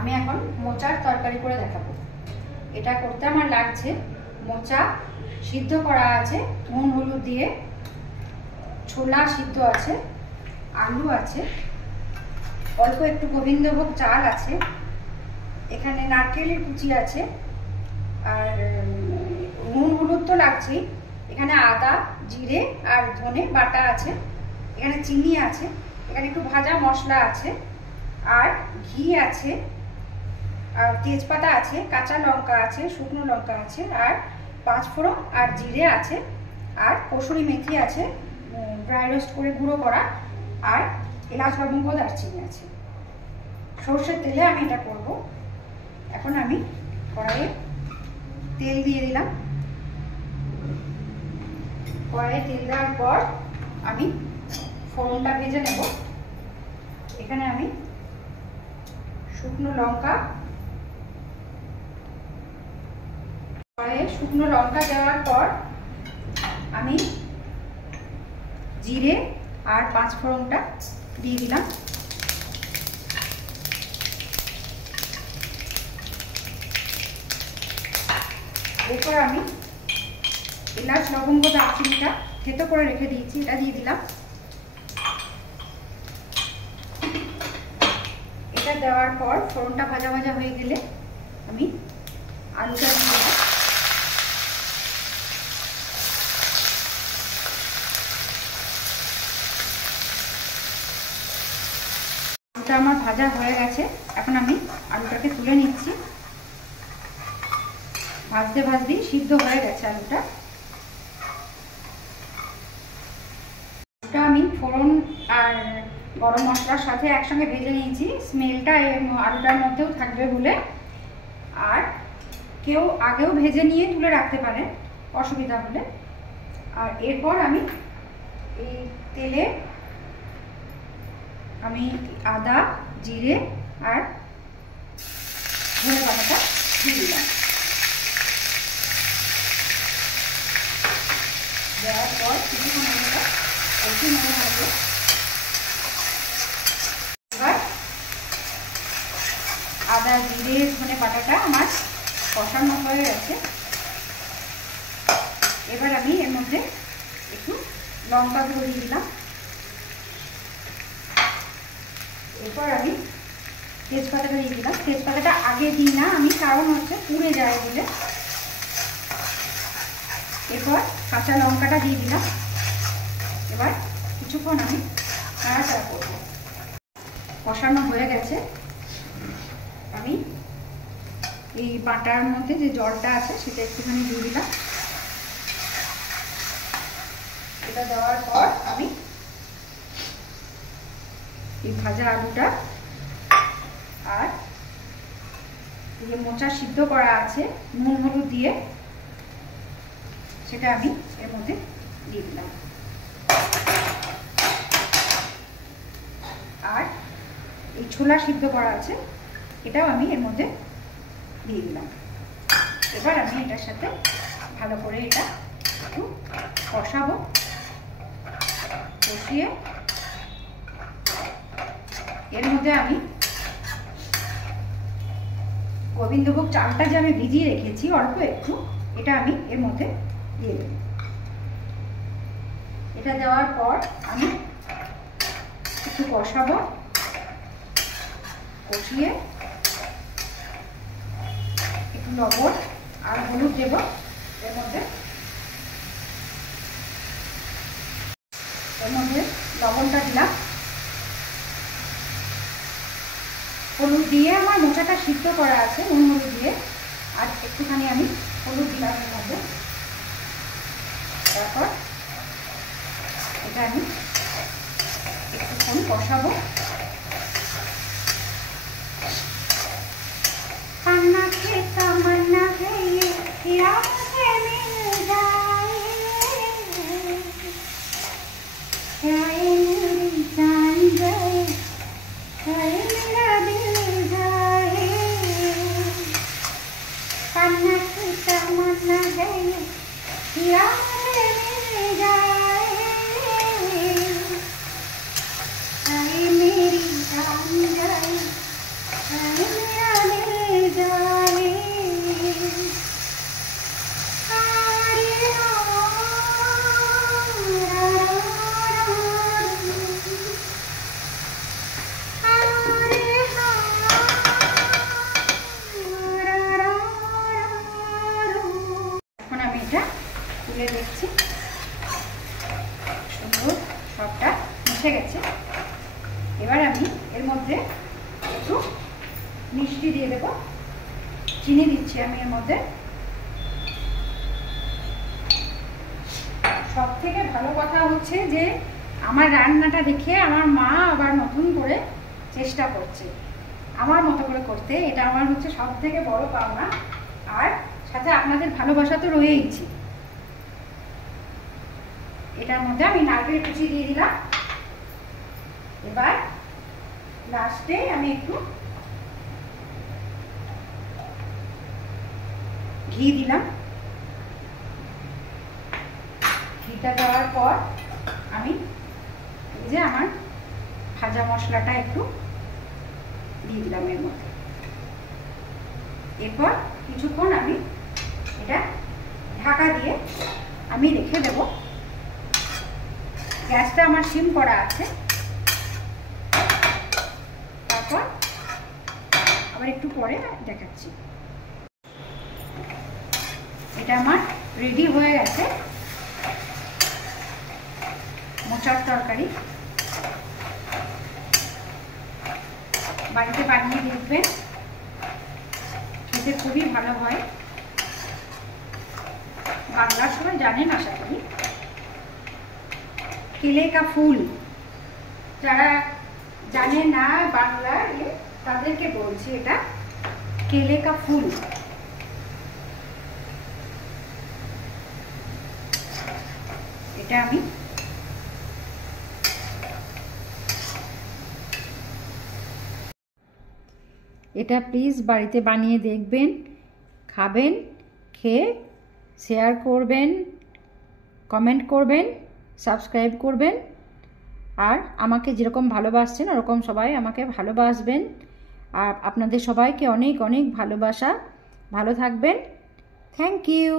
আমি এখন মোচার তরকারি করে দেখাবো। এটা করতে আমার লাগছে মোচা সিদ্ধ করা আছে নুন হলুদ দিয়ে, ছোলা সিদ্ধ আছে, আলু আছে, অল্প একটু গোবিন্দভোগ চাল আছে, এখানে নারকেলের কুচি আছে, আর নুন হলুদ তো লাগছেই, এখানে আদা জিরে আর ধনে বাটা আছে, এখানে চিনি আছে, এখানে একটু ভাজা মশলা আছে, আর ঘি আছে, আর তেজপাতা আছে, কাঁচা লঙ্কা আছে, শুকনো লঙ্কা আছে, আর পাঁচফোড়ন আর জিরে আছে, আর কসুরি মেথি আছে ড্রাই রোস্ট করে গুঁড়ো করা, আর এলাচ লবঙ্গ দারচিনি আছে। সর্ষের তেলে আমি এটা করব। এখন আমি কড়াইয়ে তেল দিয়ে দিলাম। কড়াইয়ে তেল দেওয়ার পর আমি ফোড়নটা ভেজে নেব। এখানে আমি শুকনো লঙ্কা, কড়াইয়ে শুকনো লঙ্কা দেওয়ার পর আমি জিরে আর পাঁচফোড়নটা দিয়ে দিলাম। এরপর আমি এলাচ লবঙ্গ দারচিনিটা থেতো করে রেখে দিয়েছি, এটা দিয়ে দিলাম। এটা দেওয়ার পর ফোড়নটা ভাজা ভাজা হয়ে গেলে আমি আলুটা দিয়ে দিলাম। আলুটা আমার ভাজা হয়ে গেছে, এখন আমি আলুটাকে তুলে নিচ্ছি। ভাজতে ভাজতেই সিদ্ধ হয়ে গেছে আলুটা। আমি ফোড়ন আর গরম মশলার সাথে একসঙ্গে ভেজে নিয়েছি, স্মেলটা আলুটার মধ্যেও থাকবে বলে। আর কেউ আগেও ভেজে নিয়ে তুলে রাখতে পারে অসুবিধা হলে। আর এরপর আমি এই তেলে আমি আদা জিরে আর ধনে পাতাটা দিয়ে দিলাম। দেওয়ার পর কিছুক্ষণ আমরা একটু মনে হবে। এবার আদা জিরে ধনে পাতাটা আমার কষানো হয়ে গেছে। এবার আমি এর মধ্যে একটু লঙ্কা গুঁড়ো দিয়ে দিলাম। এরপর আমি তেজপাতাটা দিয়ে দিলাম। তেজপাতাটা আগে দিই না আমি, কারণ হচ্ছে পুড়ে যায় বলে। এরপর কাঁচা লঙ্কাটা দিয়ে দিলাম। এবার কিছুক্ষণ আমি নাড়াচাড়া করব। কষানো হয়ে গেছে। আমি এই বাটার মধ্যে যে জলটা আছে সেটা একটুখানি দিয়ে দিলাম। এটা দেওয়ার পর আমি এই ভাজা আলুটা আর যে মোচা সিদ্ধ করা আছে নুন হলুদ দিয়ে, সেটা আমি এর মধ্যে দিয়ে দিলাম। আর এই ছোলা সিদ্ধ করা আছে এটাও আমি এর মধ্যে দিয়ে দিলাম। এবার আমি এটার সাথে ভালো করে এটা একটু কষাবো। কষিয়ে এর মধ্যে আমি গোবিন্দভোগ চালটা যে আমি ভিজিয়ে রেখেছি অল্প একটু, এটা আমি এর মধ্যে দিয়ে দেব। এটা দেওয়ার পর আমি একটু কষাবো। কষিয়ে একটু লবণ আর হলুদ দেব এর মধ্যে। এর মধ্যে লবণটা দিলাম। হলুদ দিয়ে আমার মোচাটা সিদ্ধ করা আছে নুন হলুদ দিয়ে, আর একটুখানি আমি হলুদ দিলাম এর মধ্যে। তারপর এটা আমি একটুক্ষণ কষাবো। কান্না কে তামান্না হে ইয়া মুঝে মিল जाए हाय मेरी जान जाए हाय मेरा दिल जाए कान्ना की तमन्ना है या मुझे मिल जाए हाय मेरी जान जाए हाय मेरा এবার আমি এর মধ্যে একটু মিষ্টি দিয়ে দেব, চিনি দিচ্ছি আমি এর মধ্যে। সব থেকে ভালো কথা হচ্ছে যে আমার রান্নাটা দেখে আমার মা আবার নতুন করে চেষ্টা করছে আমার মতো করে করতে, এটা আমার হচ্ছে সব থেকে বড় পাওনা। আর সাথে আপনাদের ভালোবাসা তো রয়েইছে। এটার মধ্যে আমি নারকেল কুচি দিয়ে দিলাম। এবার লাস্টে আমি একটু ঘি দিলাম। ঘিটা দেওয়ার পর আমি এই যে আমার ভাজা মশলাটা একটু দিয়ে দিলাম এর মধ্যে। এরপর কিছুক্ষণ আমি এটা ঢাকা দিয়ে আমি রেখে দেব। গ্যাসটা আমার সিম করা আছে। তারপর আবার একটু পরে দেখাচ্ছি। এটা আমার রেডি হয়ে গেছে মোচার তরকারি। বাড়িতে বানিয়ে দেখবেন, খেতে খুবই ভালো হয়। বাংলার সবাই জানেন আশা করি। কেলে কা ফুল, যারা জানে না বাংলার তাদেরকে বলছি, এটা কেলে কা ফুল। এটা আমি এটা প্লিজ বাড়িতে বানিয়ে দেখবেন, খাবেন, খেয়ে শেয়ার করবেন, কমেন্ট করবেন, সাবস্ক্রাইব করবেন। আর আমাকে যেরকম ভালোবাসছেন ওরকম সবাই আমাকে ভালোবাসবেন। আর আপনাদের সবাইকে অনেক অনেক ভালোবাসা। ভালো থাকবেন। Thank you.